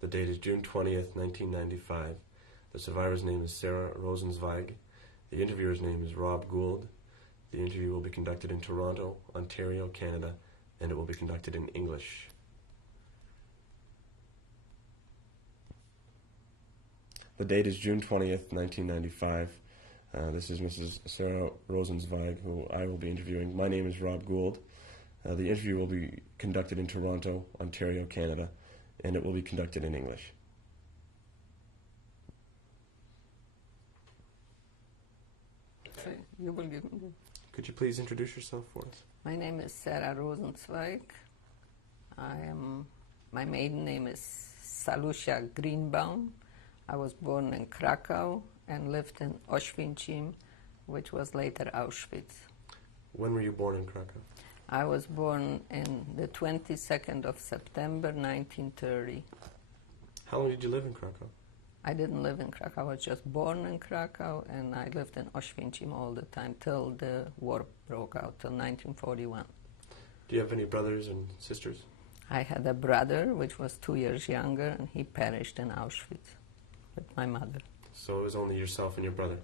The date is June 20th, 1995. The survivor's name is Sara, Rosenzweig. The interviewer's name is Rob Gould. The interview will be conducted in Toronto, Ontario, Canada, and it will be conducted in English. The date is June 20th, 1995. This is Mrs. Sara Rosenzweig, who I will be interviewing. My name is Rob Gould. The interview will be conducted in Toronto, Ontario, Canada, and it will be conducted in English. Okay, you will give me. Could you please introduce yourself for us? My name is Sara Rosenzweig. My maiden name is Salusia Greenbaum. I was born in Krakow and lived in Oświęcim, which was later Auschwitz. When were you born in Krakow? I was born in the 22nd of September, 1930. How long did you live in Krakow? I didn't live in Krakow. I was just born in Krakow, and I lived in Oświęcim all the time till the war broke out, till 1941. Do you have any brothers and sisters? I had a brother, which was 2 years younger, and he perished in Auschwitz with my mother. So it was only yourself and your brother?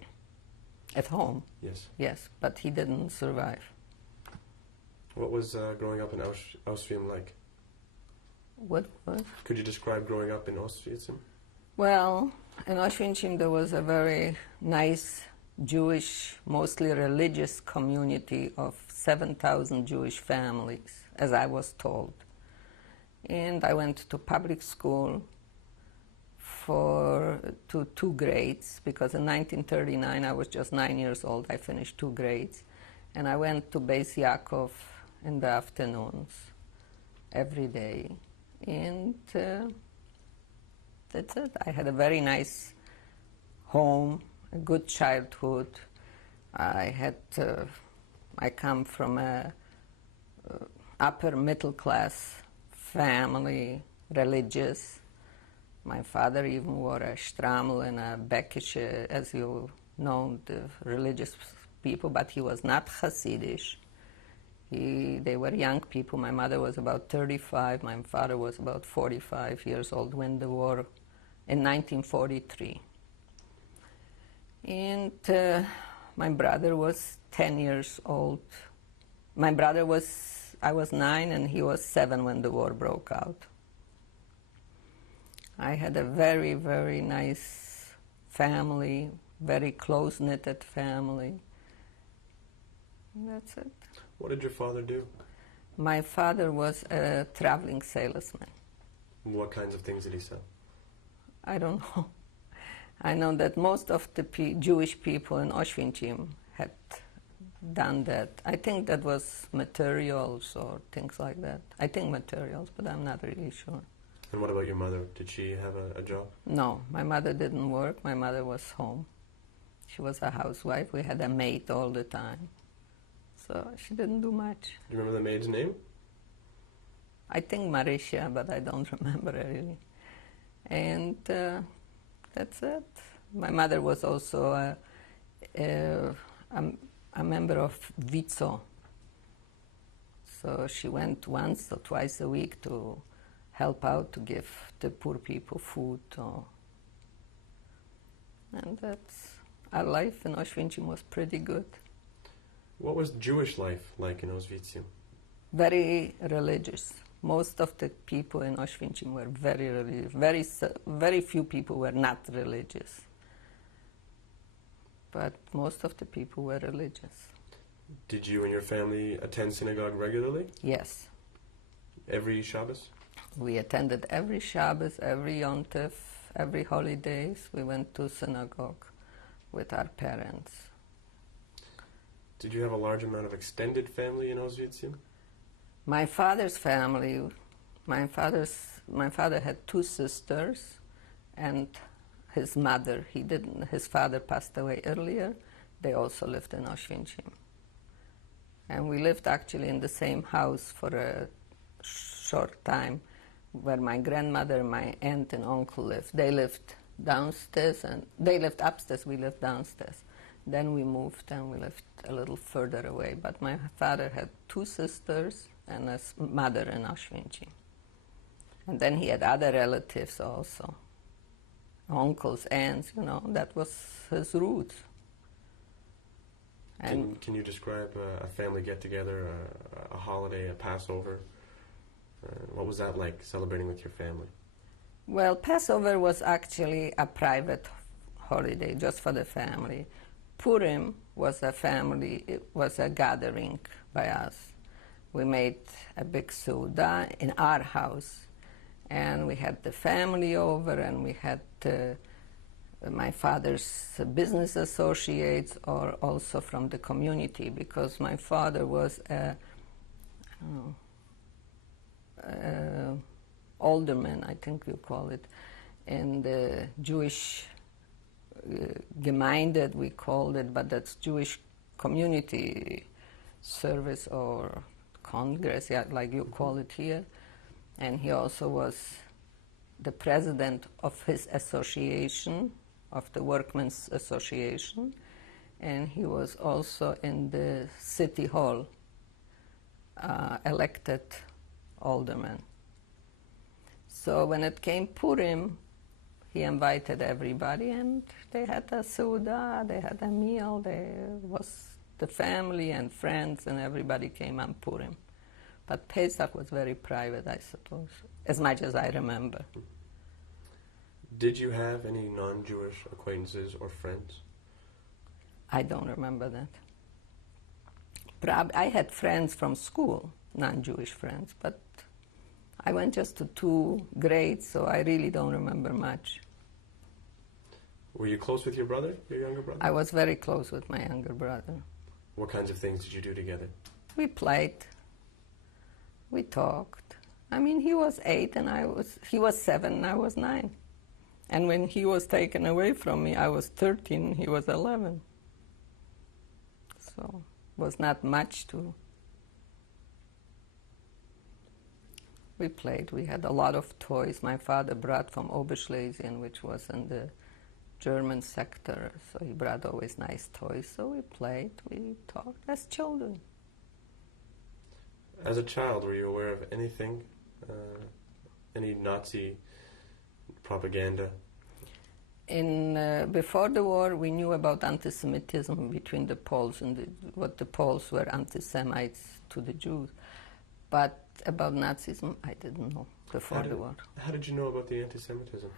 At home? Yes. Yes, but he didn't survive. What was growing up in Auschwitz like? What was? Could you describe growing up in Auschwitz? Well, in Oświęcim there was a very nice Jewish, mostly religious community of 7,000 Jewish families, as I was told. And I went to public school to 2 grades, because in 1939 I was just 9 years old. I finished 2 grades. And I went to Beis Yaakov in the afternoons every day. And that's it. I had a very nice home, a good childhood. I come from a upper middle class family, religious. My father even wore a strammel and a bekische, as you know, the religious people, but he was not Hasidish. They were young people. My mother was about 35. My father was about 45 years old when the war in 1943. And my brother was 10 years old. I was 9 and he was 7 when the war broke out. I had a very, very nice family, very close-knitted family. And that's it. What did your father do? My father was a traveling salesman. What kinds of things did he sell? I don't know. I know that most of the Jewish people in Oświęcim had done that. I think that was materials or things like that. I think materials, but I'm not really sure. And what about your mother? Did she have a job? No, my mother didn't work. My mother was home. She was a housewife. We had a maid all the time. So she didn't do much. Do you remember the maid's name? I think Marisha, but I don't remember really. And that's it. My mother was also a member of Vico. So she went once or twice a week to help out, to give the poor people food. And that's our life in Oświęcim was pretty good. What was Jewish life like in Auschwitz? Very religious. Most of the people in Oświęcim were very religious. Very few people were not religious. But most of the people were religious. Did you and your family attend synagogue regularly? Yes. Every Shabbos? We attended every Shabbos, every Yom Tov, every holidays. We went to synagogue with our parents. Did you have a large amount of extended family in Auschwitz? My father's family, my father had 2 sisters and his mother. His father passed away earlier. They also lived in Oświęcim. And we lived actually in the same house for a short time, where my grandmother, my aunt and uncle lived. They lived downstairs, and they lived upstairs, we lived downstairs. Then we moved and we lived a little further away. But my father had 2 sisters and a mother in Oświęcim. And then he had other relatives also, uncles, aunts, that was his roots. And can you describe a family get-together, a holiday, a Passover? What was that like, celebrating with your family? well, Passover was actually a private holiday, just for the family. Purim was it was a gathering by us. We made a big Suda in our house, and we had the family over, and we had my father's business associates, or also from the community, because my father was alderman, I think you call it, in the Jewish Gemeinde, we called it, but that's Jewish community service or congress, yeah, like you call it here. And he also was the president of his association, of the Workmen's Association, and he was also in the city hall, elected alderman. So when it came Purim, he invited everybody, and they had a Suda, they had a meal, there was the family and friends, and everybody came on Purim. But Pesach was very private, I suppose, as much as I remember. Did you have any non-Jewish acquaintances or friends? I don't remember that. I had friends from school, non-Jewish friends, but I went just to 2 grades, so I really don't remember much. Were you close with your brother, your younger brother? I was very close with my younger brother. What kinds of things did you do together? We played. We talked. I mean, he was 8 and he was 7 and I was 9. And when he was taken away from me, I was 13, he was 11. So it was not much to... We played. We had a lot of toys. My father brought from Oberschlesien, which was in the German sector, so he brought always nice toys. So we played, we talked as children. As a child, were you aware of anything, any Nazi propaganda? Before the war, we knew about anti-Semitism between the Poles and what the Poles were anti-Semites to the Jews. But about Nazism, I didn't know before the war. How did you know about the anti-Semitism?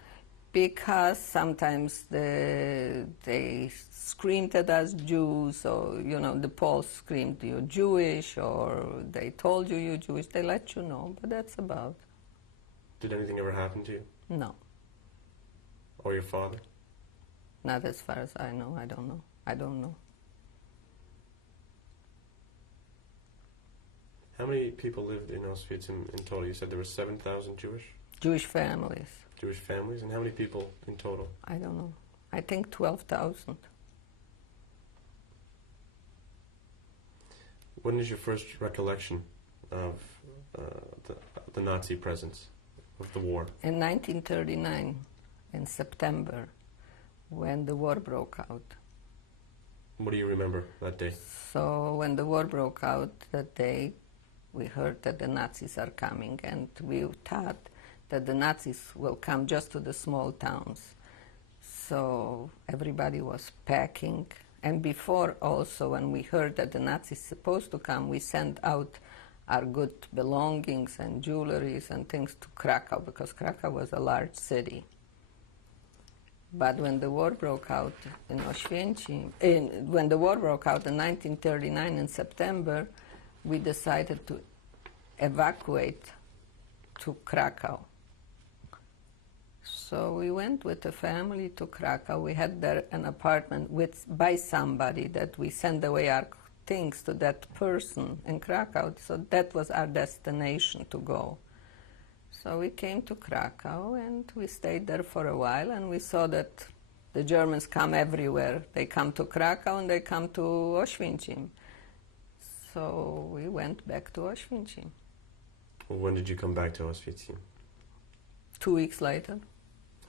Because sometimes they screamed at us Jews, or, the Poles screamed, you're Jewish, or they told you're Jewish. They let you know, but that's about. Did anything ever happen to you? No. Or your father? Not as far as I know. I don't know. How many people lived in Auschwitz in total? You said there were 7,000 Jewish? Jewish families. Jewish families? And how many people in total? I don't know. I think 12,000. When is your first recollection of the Nazi presence, of the war? In 1939, in September, when the war broke out. What do you remember that day? So when the war broke out that day, we heard that the Nazis are coming, and we thought that the Nazis will come just to the small towns. So everybody was packing. And before also, when we heard that the Nazis supposed to come, we sent out our good belongings and jewelries and things to Krakow, because Krakow was a large city. But when the war broke out in when the war broke out in 1939 in September, we decided to evacuate to Krakow. So we went with the family to Krakow. We had there an apartment by somebody that we sent away our things to that person in Krakow. So that was our destination to go. So we came to Krakow and we stayed there for a while, and we saw that the Germans come everywhere. They come to Krakow and they come to Auschwitz. So we went back to Auschwitz. When did you come back to Auschwitz? 2 weeks later.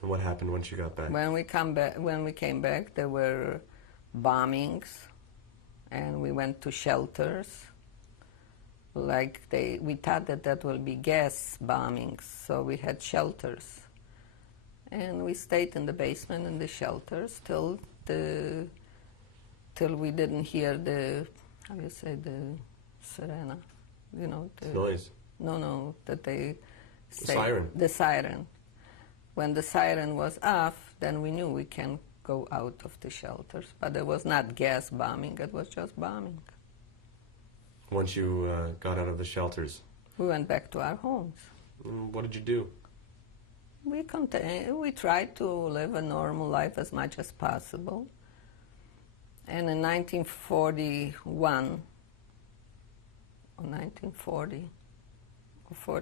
And what happened once you got back? When we came back, there were bombings, and we went to shelters. like we thought that will be gas bombings, so we had shelters. And we stayed in the basement in the shelters till we didn't hear the, how do you say, the sirena, you know. The noise. No, that they say. Siren. The siren. When the siren was off, then we knew we can go out of the shelters. But it was not gas bombing, it was just bombing. Once you got out of the shelters? We went back to our homes. What did you do? We tried to live a normal life as much as possible. And in 1941, or 1940,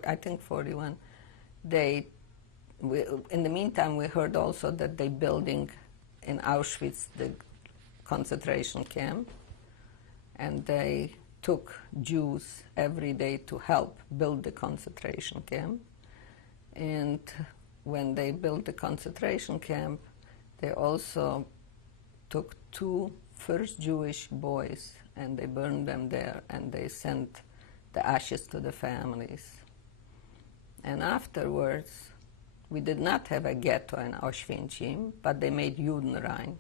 I think 41, in the meantime, we heard also that they building in Auschwitz the concentration camp, and they took Jews every day to help build the concentration camp. And when they built the concentration camp, they also took 2 first Jewish boys and they burned them there, and they sent the ashes to the families. And afterwards, we did not have a ghetto in Auschwitz, but they made Judenrein.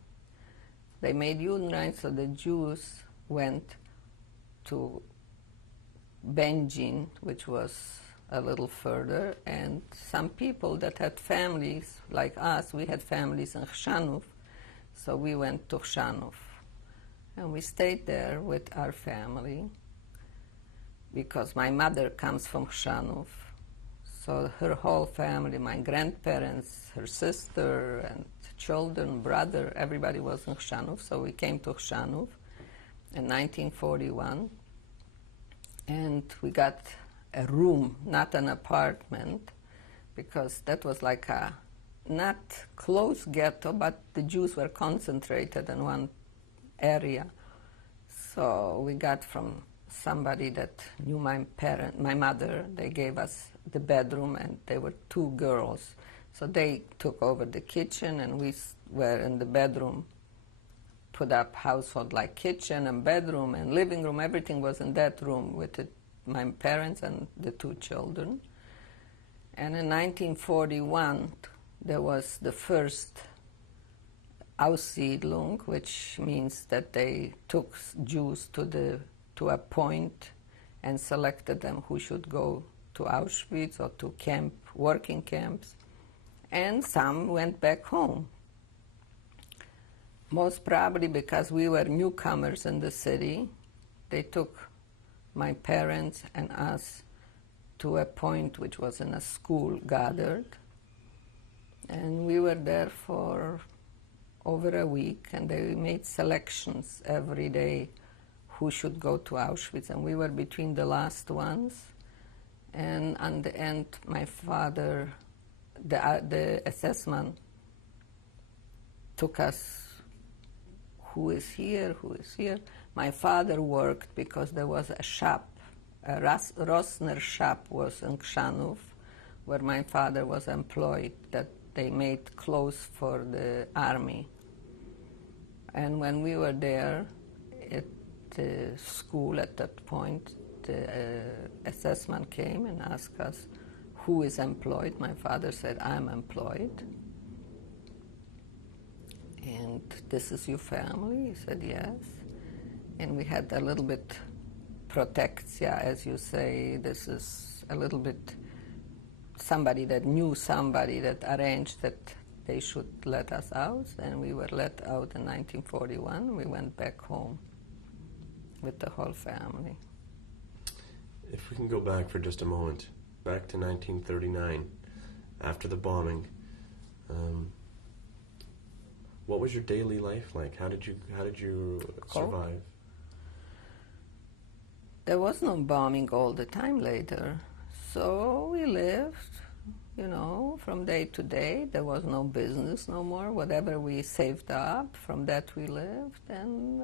They made Judenrein, so the Jews went to Benjin, which was a little further, and some people that had families, like us, we had families in Chrzanów, so we went to Chrzanów. And we stayed there with our family, because my mother comes from Chrzanów. So her whole family, my grandparents, her sister, and children, brother, everybody was in Chrzanów. So we came to Chrzanów in 1941, and we got a room, not an apartment, because that was like a not close ghetto, but the Jews were concentrated in one area. So we got from somebody that knew my mother, they gave us the bedroom, and there were 2 girls. So they took over the kitchen, and we were in the bedroom, put up household like kitchen and bedroom and living room. Everything was in that room with my parents and the 2 children. And in 1941, there was the first Aussiedlung, which means that they took Jews to a point and selected them who should go to Auschwitz or to working camps, and some went back home. Most probably because we were newcomers in the city, they took my parents and us to a point which was in a school gathered, and we were there for over a week, and they made selections every day who should go to Auschwitz, and we were between the last ones. And at the end, my father, the SS man, took us, who is here. My father worked because there was a shop, a Rosner shop was in Chrzanów, where my father was employed, that they made clothes for the army. And when we were there at the school at that point, the SS man came and asked us, who is employed? My father said, I'm employed. And this is your family? He said, yes. And we had a little bit protectia, as you say. This is a little bit somebody that knew somebody that arranged that they should let us out. And we were let out in 1941. We went back home with the whole family. If we can go back for just a moment, back to 1939, after the bombing, what was your daily life like? How did you survive? There was no bombing all the time later, so we lived, from day to day. There was no business no more. Whatever we saved up, from that we lived, and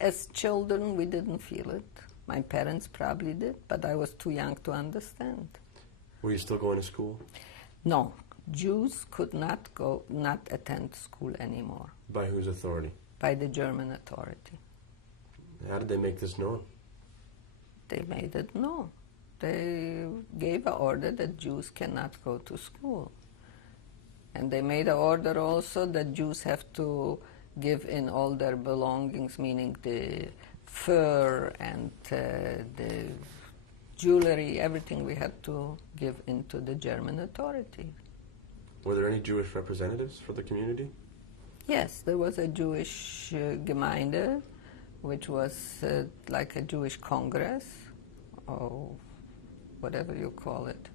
as children we didn't feel it. My parents probably did, but I was too young to understand. Were you still going to school? No. Jews could not attend school anymore. By whose authority? By the German authority. How did they make this known? They made it no. They gave an order that Jews cannot go to school. And they made an order also that Jews have to give in all their belongings, meaning the fur and the jewelry, everything we had to give into the German authorities. Were there any Jewish representatives for the community? Yes, there was a Jewish Gemeinde, which was like a Jewish Congress, or whatever you call it.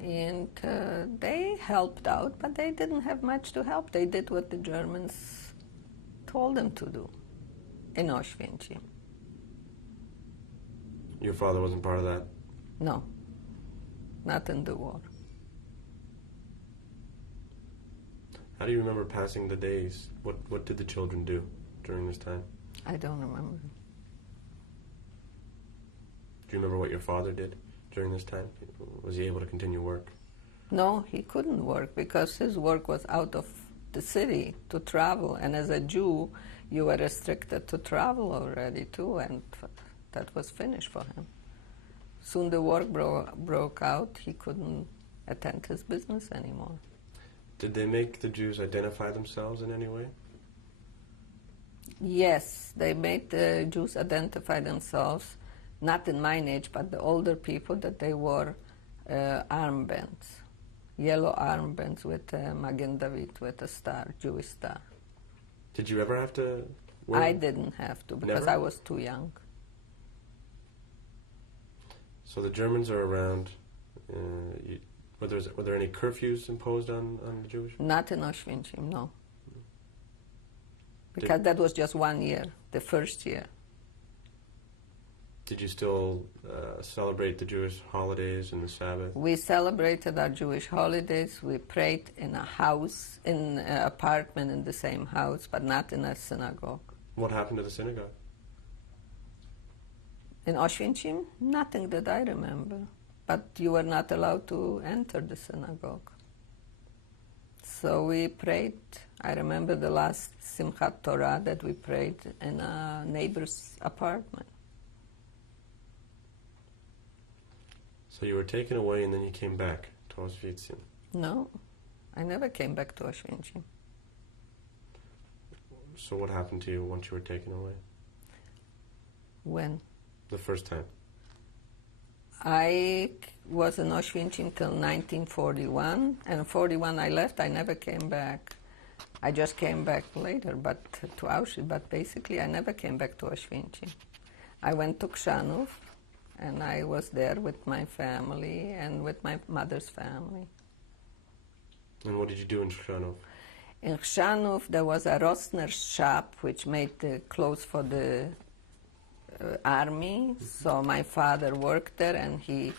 And they helped out, but they didn't have much to help. They did what the Germans told them to do in Auschwitz. Your father wasn't part of that? No, not in the war. How do you remember passing the days? What did the children do during this time? I don't remember. Do you remember what your father did during this time? Was he able to continue work? No, he couldn't work because his work was out of the city to travel. And as a Jew, you were restricted to travel already too, and that was finished for him. Soon the war broke out. He couldn't attend his business anymore. Did they make the Jews identify themselves in any way? Yes, they made the Jews identify themselves, not in my age, but the older people, that they wore armbands, yellow armbands with a Magen David, with a star, Jewish star. Did you ever have to wear? I didn't have to because Never? I was too young. So the Germans are around. Were there any curfews imposed on the Jewish? Not in Auschwitz, no. Because that was just 1 year, the first year. Did you still celebrate the Jewish holidays and the Sabbath? We celebrated our Jewish holidays. We prayed in a house, in an apartment in the same house, but not in a synagogue. What happened to the synagogue? In Auschwitz, nothing that I remember. But you were not allowed to enter the synagogue. So we prayed. I remember the last Simchat Torah that we prayed in a neighbor's apartment. So you were taken away and then you came back to Auschwitz. No, I never came back to Auschwitz. So what happened to you once you were taken away? When? The first time. I was in Auschwitz until 1941, and 41 I left. I never came back. I just came back later, but to Auschwitz. But basically, I never came back to Auschwitz. I went to Krzanów, and I was there with my family and with my mother's family. And what did you do in Krzanów? In Krzanów, there was a Rosner shop which made the clothes for the army. So my father worked there, and he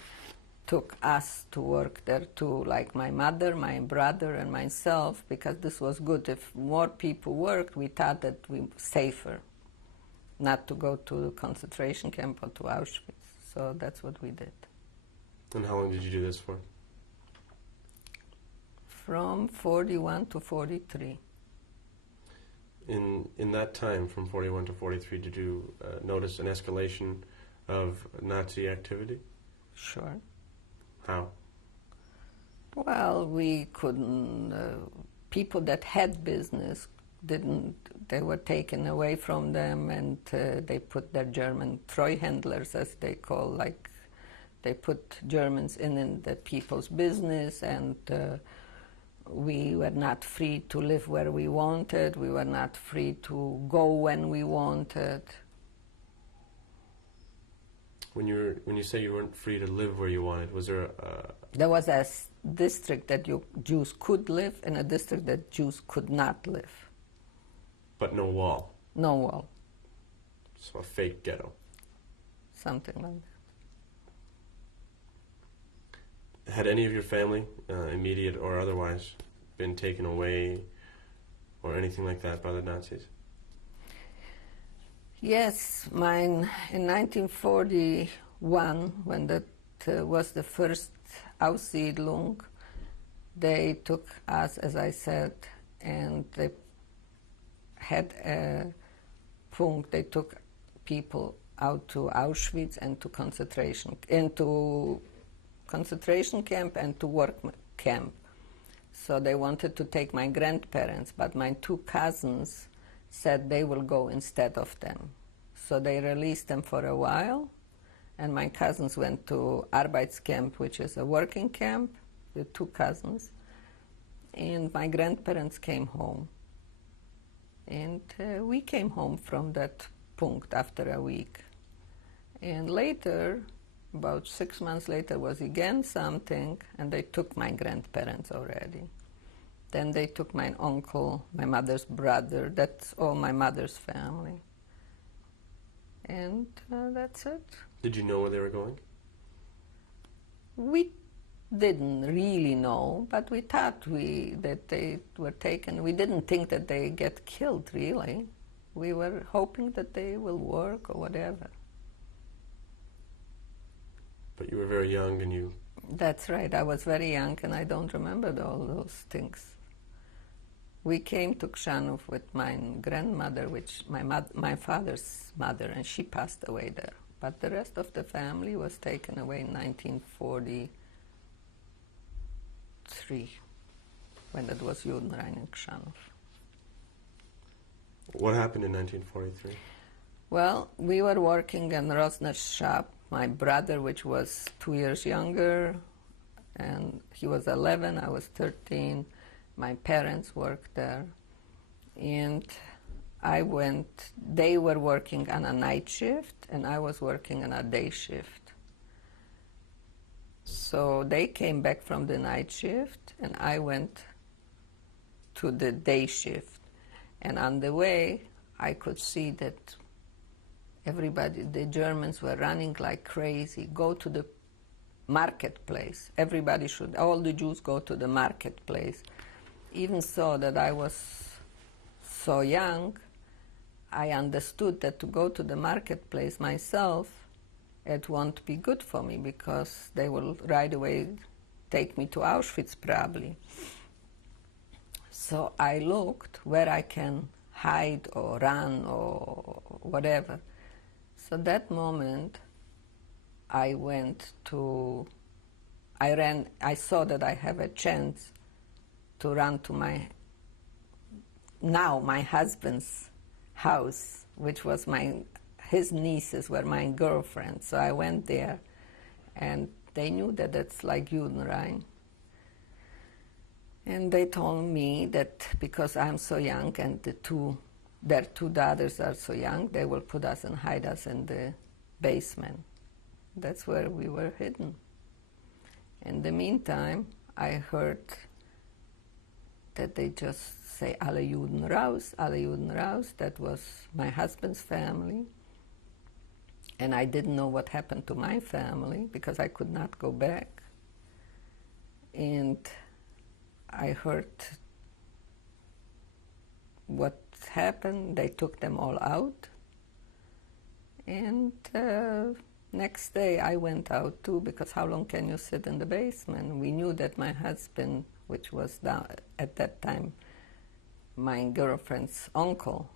took us to work there too, like my mother, my brother, and myself, because this was good. If more people worked, we thought that we were safer not to go to the concentration camp or to Auschwitz. So that's what we did. And how long did you do this for? From 41 to 43. In that time, from 41 to 43, did you notice an escalation of Nazi activity? Sure. How? Well, we couldn't, people that had business didn't, they were taken away from them, and they put their German Treuhändlers, as they call, like they put Germans in the people's business, and we were not free to live where we wanted. We were not free to go when we wanted. When you say you weren't free to live where you wanted, was there There was a district that Jews could live and a district that Jews could not live. But no wall? No wall. So a fake ghetto? Something like that. Had any of your family, immediate or otherwise, been taken away or anything like that by the Nazis? Yes, mine in 1941, when that was the first Aussiedlung, they took us, as I said, and they had a punkt. They took people out to Auschwitz and to concentration camp and to work camp. So they wanted to take my grandparents, but my two cousins said they will go instead of them. So they released them for a while, and my cousins went to Arbeitscamp, which is a working camp, the two cousins, and my grandparents came home. And we came home from that punkt after a week. And later, about 6 months later, was again something, and they took my grandparents already. Then they took my uncle, my mother's brother. That's all my mother's family. And that's it. Did you know where they were going? We didn't really know, but we thought that they were taken. We didn't think that they get killed, really. We were hoping that they will work or whatever. But you were very young and you... That's right. I was very young and I don't remember all those things. We came to Krzanów with my grandmother, which my father's mother, and she passed away there. But the rest of the family was taken away in 1943, when it was Judenrein in Krzanów. What happened in 1943? Well, we were working in Rosner's shop. My brother, which was 2 years younger, and he was 11, I was 13. My parents worked there. And they were working on a night shift, and I was working on a day shift. So they came back from the night shift, and I went to the day shift. And on the way, I could see that everybody, the Germans were running like crazy, go to the marketplace. All the Jews go to the marketplace. Even so that I was so young, I understood that to go to the marketplace myself, it won't be good for me because they will right away take me to Auschwitz probably. So I looked where I can hide or run or whatever. So that moment, I saw that I have a chance to run to my husband's house, which was his nieces were my girlfriends. So I went there, and they knew that it's like Judenrein. And they told me that because I'm so young and their two daughters are so young, they will put us and hide us in the basement. That's where we were hidden. In the meantime, I heard that they just say, "Alle Juden raus, alle Juden raus." That was my husband's family. And I didn't know what happened to my family because I could not go back. And I heard what happened. They took them all out. And next day I went out too, because how long can you sit in the basement? We knew that my husband, which was down at that time my girlfriend's uncle,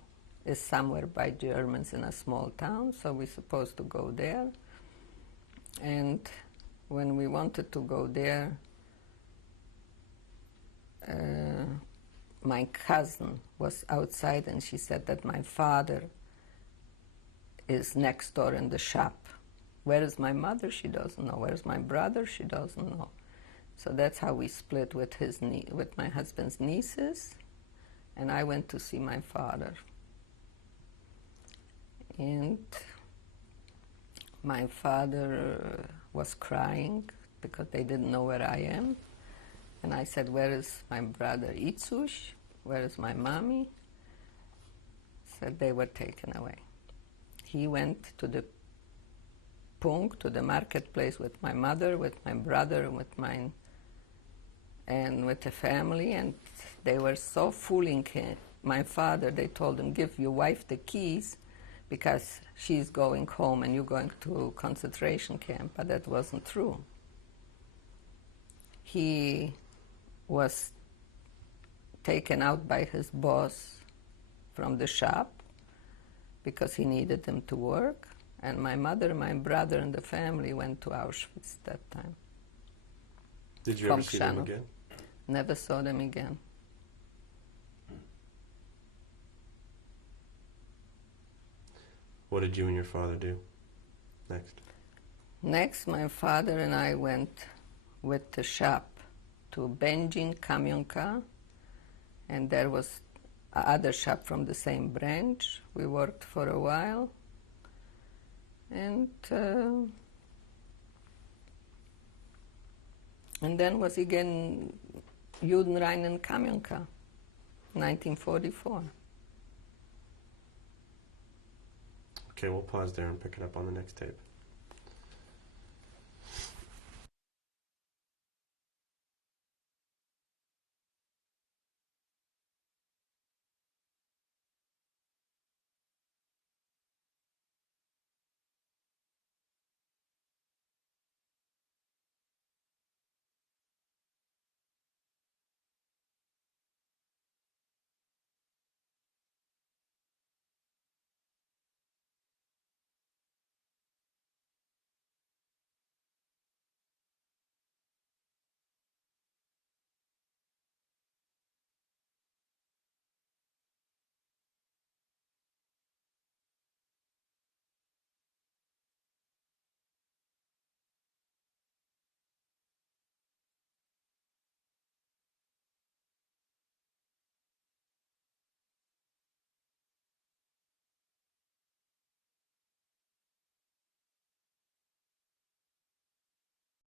is somewhere by Germans in a small town, so we're supposed to go there. And when we wanted to go there, my cousin was outside and she said that my father is next door in the shop. Where is my mother? She doesn't know. Where is my brother? She doesn't know. So that's how we split with my husband's nieces, and I went to see my father. And my father was crying because they didn't know where I am. And I said, "Where is my brother Itzush? Where is my mommy?" Said they were taken away. He went to the Punkt, to the marketplace with my mother, with my brother, and with the family, and they were so fooling him. My father, they told him, "Give your wife the keys because she's going home and you're going to concentration camp," but that wasn't true. He was taken out by his boss from the shop because he needed him to work, And my mother, my brother, and the family went to Auschwitz that time. Did you ever see them again? Never saw them again. What did you and your father do next? Next, my father and I went with the shop to Benjin Kamionka, and there was another shop from the same branch. We worked for a while, and then was again Judenreinen Kamionka, 1944. Okay, we'll pause there and pick it up on the next tape.